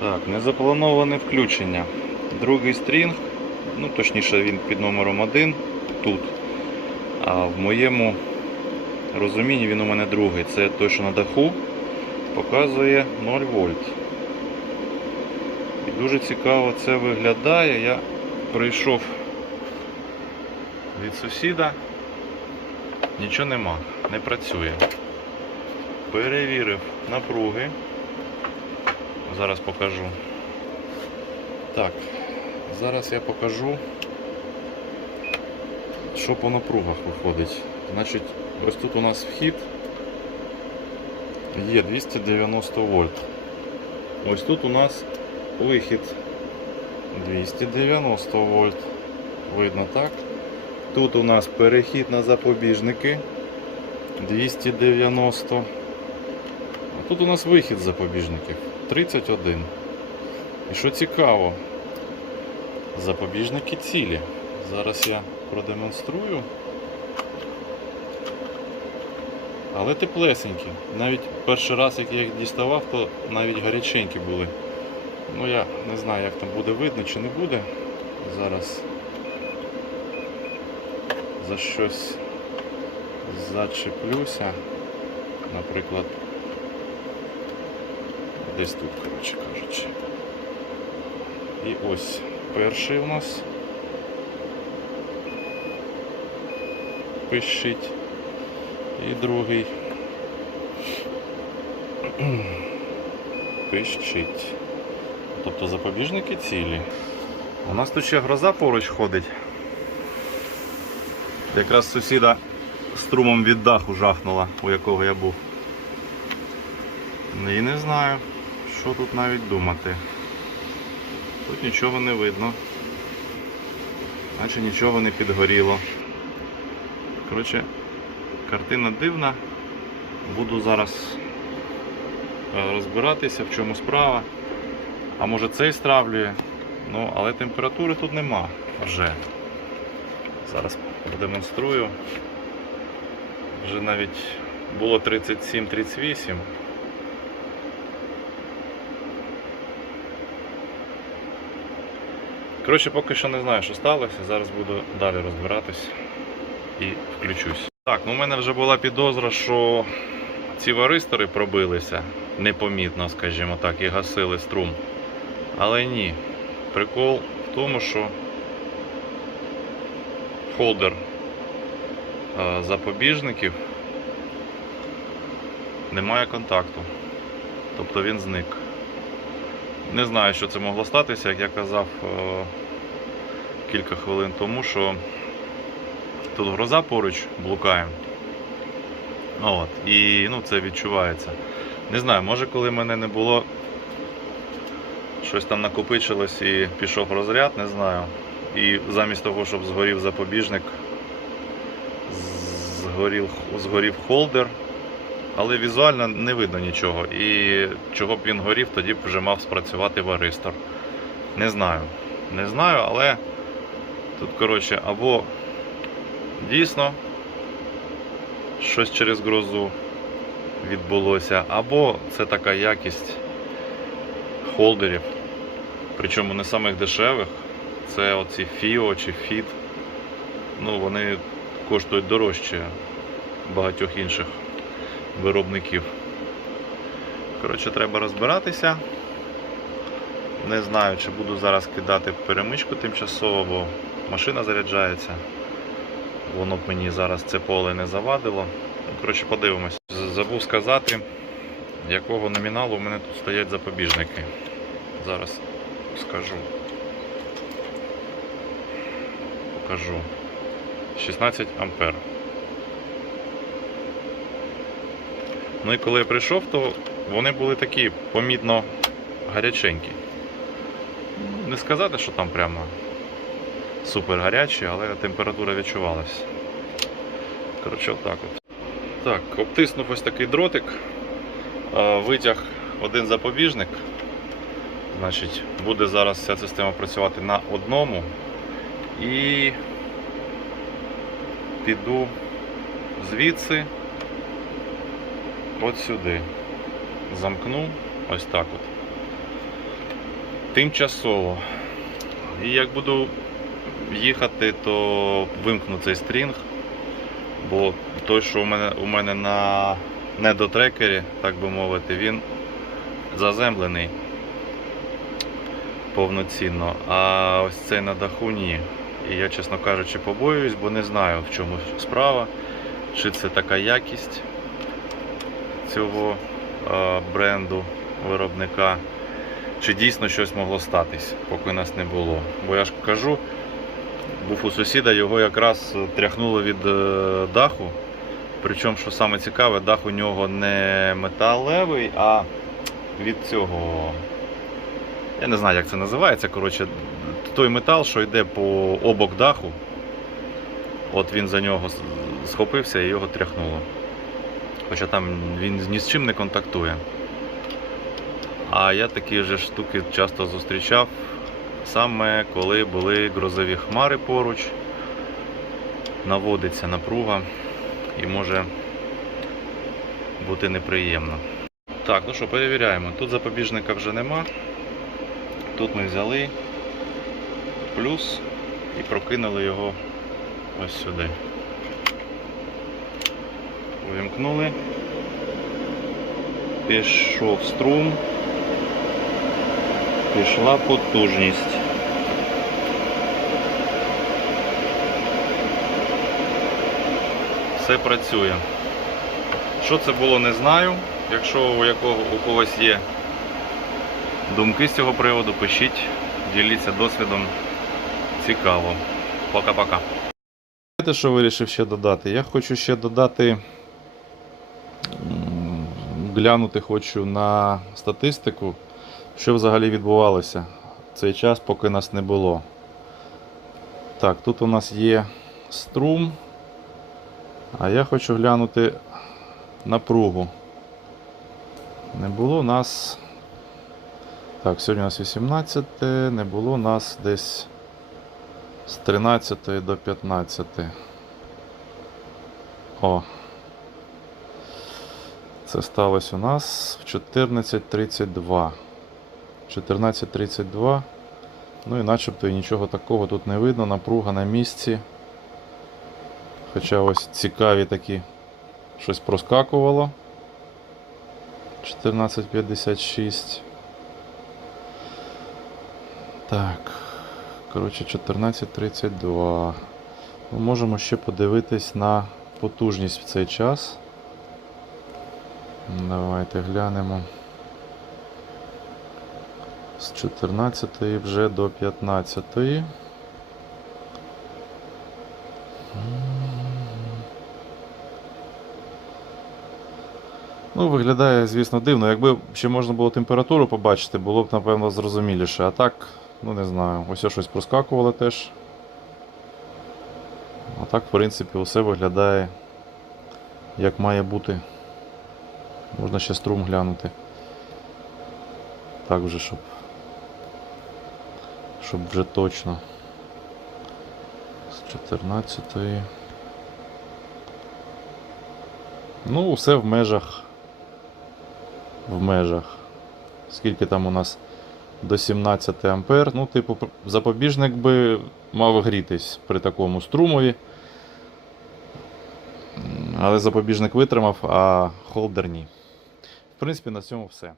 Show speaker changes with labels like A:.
A: Так, незаплановане включення. Другий стрінг, ну точніше він під номером 1 тут. А в моєму розумінні він у мене другий. Це той, що на даху, показує 0 вольт. І дуже цікаво це виглядає. Я прийшов від сусіда, нічого нема, не працює. Перевірив напруги. Зараз покажу. Так, зараз я покажу, що по напругах виходить. Значить, ось тут у нас вхід є 290 вольт. Ось тут у нас вихід 290 вольт. Видно так. Тут у нас перехід на запобіжники 290. А тут у нас вихід запобіжників 31. І що цікаво, запобіжники цілі. Зараз я продемонструю. Але теплесенькі. Навіть перший раз, як я їх діставав, то навіть гаряченькі були. Ну я не знаю, як там буде видно чи не буде. Зараз за щось зачеплюся. Наприклад, десь тут, коротше кажучи. І ось перший у нас пищить. І другий пищить. Тобто запобіжники цілі. У нас тут ще гроза поруч ходить. Якраз сусіда струмом від даху жахнула, у якого я був. І не знаю, що тут навіть думати. Тут нічого не видно. Наче нічого не підгоріло. Коротше, картина дивна. Буду зараз е, розбиратися, в чому справа. А може цей стравлює. Ну, але температури тут нема вже. Зараз продемонструю. Вже навіть було 37-38. Коротше, поки що не знаю, що сталося. Зараз буду далі розбиратись і включусь. Так, ну у мене вже була підозра, що ці варистори пробилися непомітно, скажімо так, і гасили струм. Але ні. Прикол в тому, що холдер е, запобіжників немає контакту. Тобто він зник. Не знаю, що це могло статися, як я казав е, кілька хвилин тому, що тут гроза поруч блукає. От, і ну, це відчувається. Не знаю, може коли мене не було, щось там накопичилось і пішов розряд, не знаю. І замість того, щоб згорів запобіжник, згорів, згорів холдер, але візуально не видно нічого. І чого б він горів, тоді б вже мав спрацювати варистор. Не знаю. Не знаю, але тут, коротше, або дійсно щось через грозу відбулося, або це така якість холдерів, причому не самих дешевих. Це оці FIO чи FIT. Ну, вони коштують дорожче багатьох інших виробників. Коротше, треба розбиратися. Не знаю, чи буду зараз кидати перемичку тимчасово, бо машина заряджається. Воно б мені зараз це поле не завадило. Ну, Коротше, подивимось. Забув сказати, якого номіналу в мене тут стоять запобіжники. Зараз скажу. Покажу. 16 ампер. Ну і коли я прийшов, то вони були такі помітно гаряченькі. Не сказати, що там прямо супер гарячі, але температура відчувалась. Коротше, отак от. Так, обтиснув ось такий дротик, витяг один запобіжник. Значить, буде зараз ця система працювати на одному. І піду звідси от сюди. Замкну ось так от. тимчасово. І як буду їхати, то вимкну цей стрінг. Бо той, що у мене, у мене на недотрекері, так би мовити, він заземлений повноцінно. А ось цей на даху ні. І я, чесно кажучи, побоююсь, бо не знаю, в чому справа. Чи це така якість цього е, бренду виробника, чи дійсно щось могло статись, поки нас не було. Бо я ж кажу, був у сусіда, його якраз тряхнуло від е, даху. Причому, що саме цікаве, дах у нього не металевий, а від цього. Я не знаю, як це називається. Коротше, той метал, що йде по обок даху. От він за нього схопився і його тряхнуло. Хоча там він ні з чим не контактує. А я такі вже штуки часто зустрічав саме коли були грозові хмари поруч, наводиться напруга і може бути неприємно. Так, ну що, перевіряємо. Тут запобіжника вже нема. Тут ми взяли плюс і прокинули його ось сюди. Увімкнули. Пішов струм. Пішла потужність. Все працює. Що це було, не знаю. Якщо у, якого, у когось є думки з цього приводу, пишіть, діліться досвідом. Цікаво. Пока-пока. Знаєте, що вирішив ще додати? Я хочу ще додати, глянути хочу на статистику, що взагалі відбувалося в цей час, поки нас не було. Так, тут у нас є струм, а я хочу глянути напругу. Не було у нас. Так, сьогодні у нас 18, не було нас десь з 13 до 15. О. Це сталося у нас в 14.32. 14.32. Ну і начебто і нічого такого тут не видно. Напруга на місці. Хоча ось цікаві такі щось проскакувало. 14.56. Так. Коротше, 14.32. Ми можемо ще подивитись на потужність в цей час. Давайте глянемо. З 14 вже до 15. Ну, виглядає, звісно, дивно. Якби ще можна було температуру побачити, було б, напевно, зрозуміліше. А так, ну не знаю, ось щось проскакувало теж. А так, в принципі, усе виглядає як має бути. Можна ще струм глянути. Так вже, щоб. Щоб вже точно. З 14. Ну, все в межах. В межах. Скільки там у нас до 17 ампер. Ну, типу, запобіжник би мав грітись при такому струмові. Але запобіжник витримав, а холдер ні. Принципі, на цьому все.